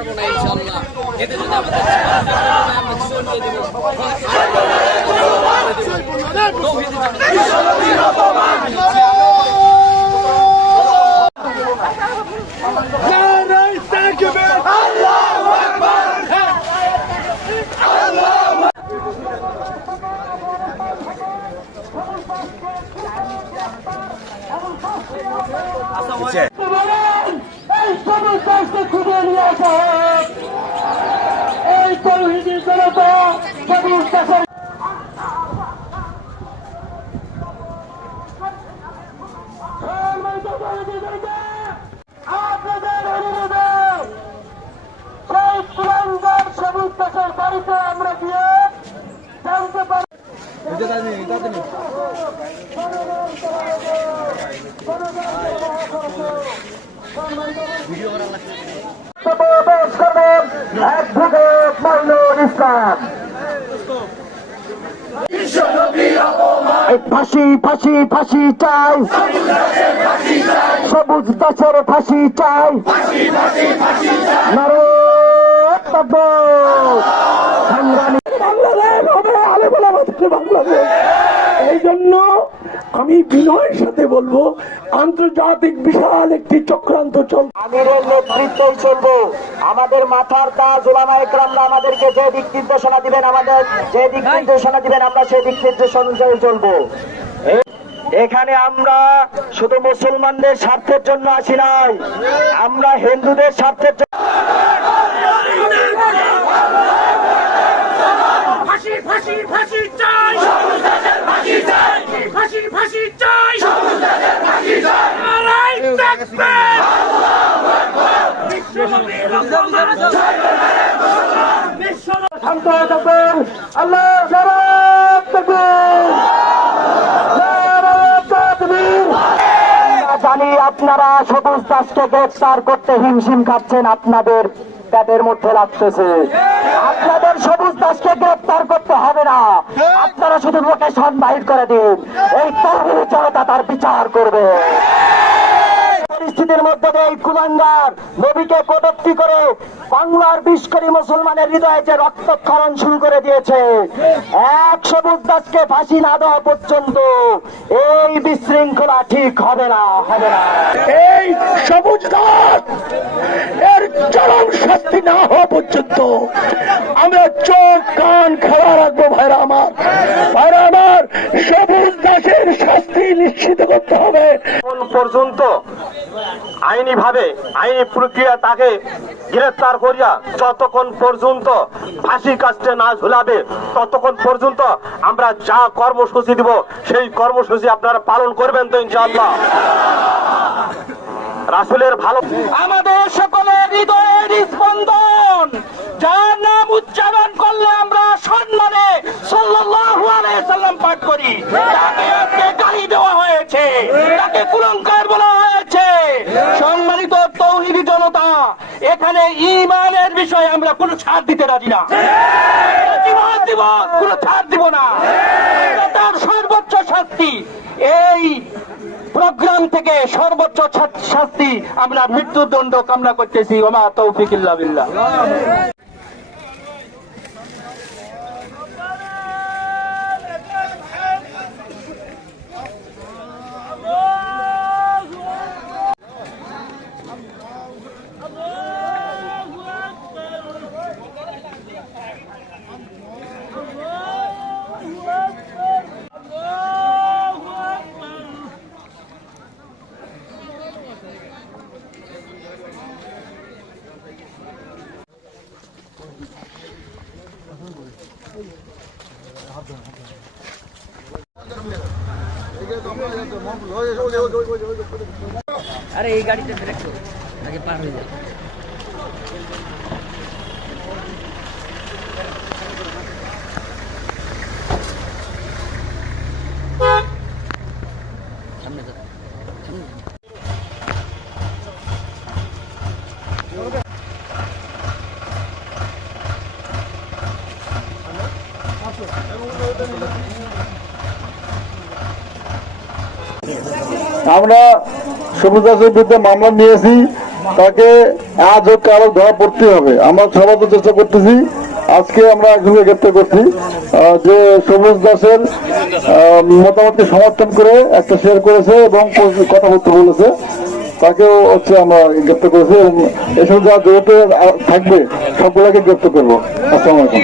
পারবো না ইনশাআল্লাহ। এতে যদি আমাদের আমরা জীবন দিয়ে দেবো। আমরা গিয়ে জানতে পারি ফাঁসি ফাঁসি ফাঁসি চাই, সবুজ দাসের ফাঁসি চাই, নারে বাংলাদেশ। এই জন্য আমি বিনয়ের সাথে বলবো, আন্তর্জাতিক বিশাল একটি চক্রান্ত চলবে, আমিরের নেতৃত্বেই চলবো। আমাদের মাথার তাজ ওলামায়ে কেরামরা আমাদেরকে যে দিক নির্দেশনা দিবেন, আমাদের যে দিক নির্দেশনা দিবেন, আমরা সেই দিক নির্দেশনা অনুযায়ী চলবো। এখানে আমরা শুধু মুসলমানদের স্বার্থের জন্য আসি নাই, আমরা হিন্দুদের স্বার্থের জন্য। ফাঁসি ফাঁসি ফাঁসি চাই, ফাঁসি চাই, ফাঁসি ফাঁসি চাই, নারায়ে তাকবীর, শান্ত হয়ে থাকবেন। আল্লাহ নারায়ে তাকবীর, নারায়ে তাকবীর। জানি আপনারা সবুজ দাসকে গ্রেফতার করতে হিমশিম খাচ্ছেন, আপনাদের পেটের মধ্যে লাগতেছে। আপনাদের সবুজ দাসকে গ্রেফতার করতে হবে না, আপনারা শুধু লোকেশন বাহির করে দিন, এই তরুণ জনতা তার বিচার করবে। পরিস্থিতির মধ্যে এই কুলাঙ্গার নবীকে কটূক্তি করে বাংলার 20 কোটি মুসলমানের হৃদয়ে যে রক্তক্ষরণ শুরু করে দিয়েছে, এক সবুজ দাসকে ফাঁসি না দেওয়া পর্যন্ত এই বিশৃঙ্খলা ঠিক হবে না, হবে না। এই সবুজ দাস এর চরম শাস্তি না হওয়া পর্যন্ত আমরা চোখ কান খোলা রাখবো। ভাইরা আমার, ভাইরা আমার, সবুজ দাসের শাস্তি নিশ্চিত করতে হবে। কোন পর্যন্ত আইনি ভাবে আইনি প্রক্রিয়া তাকে গ্রেফতার করিয়া যতক্ষণ পর্যন্ত ফাঁসি কাস্টে না ঝুলাবে ততক্ষণ পর্যন্ত আমরা যা কর্মসূচি দিব সেই কর্মসূচি আপনারা পালন করবেন তো ইনশাআল্লাহ। রাসূলের ভালো আমাদের সকলের হৃদয়ের স্পন্দন, যার নাম উচ্চারণ করলে আমরা সম্মানে সাল্লাল্লাহু আলাইহি সাল্লাম পাঠ করি, তাকে আজকে গালি দেওয়া হয়েছে, তাকে কুলঙ্কার বলা হয়েছে। সম্মানিত তৌহিদি জনতা, এখানে ঈমানের বিষয়ে আমরা কোনো ছাড় দিতে রাজি না, জীবন দিব, কোনো ছাড় দিব না। তার সর্বোচ্চ শাস্তি, এই প্রোগ্রাম থেকে সর্বোচ্চ শাস্তি আমরা মৃত্যুদণ্ড কামনা করতেছি। ওমা তৌফিক ইল্লা বিল্লাহ। আরে এই গাড়িতে ব্রেক করো, আগে পার হয়ে যায়। সামনে যাও, সামনে যাও। আমরা সবুজ দাসের বিরুদ্ধে মামলা নিয়েছি, তাকে আজ হোক কারো ধরা পড়তে হবে। আমরা সবাই তো চেষ্টা করতেছি। আজকে আমরা একজনকে গ্রেপ্তার করছি যে সবুজ দাসের মতামতকে সমর্থন করে একটা শেয়ার করেছে এবং কথা বলতে বলেছে, তাকেও হচ্ছে আমরা গ্রেপ্তার করেছি এবং এসব যা জড়িত থাকবে সবগুলোকে গ্রেপ্তার করবো। আসসালামু আলাইকুম।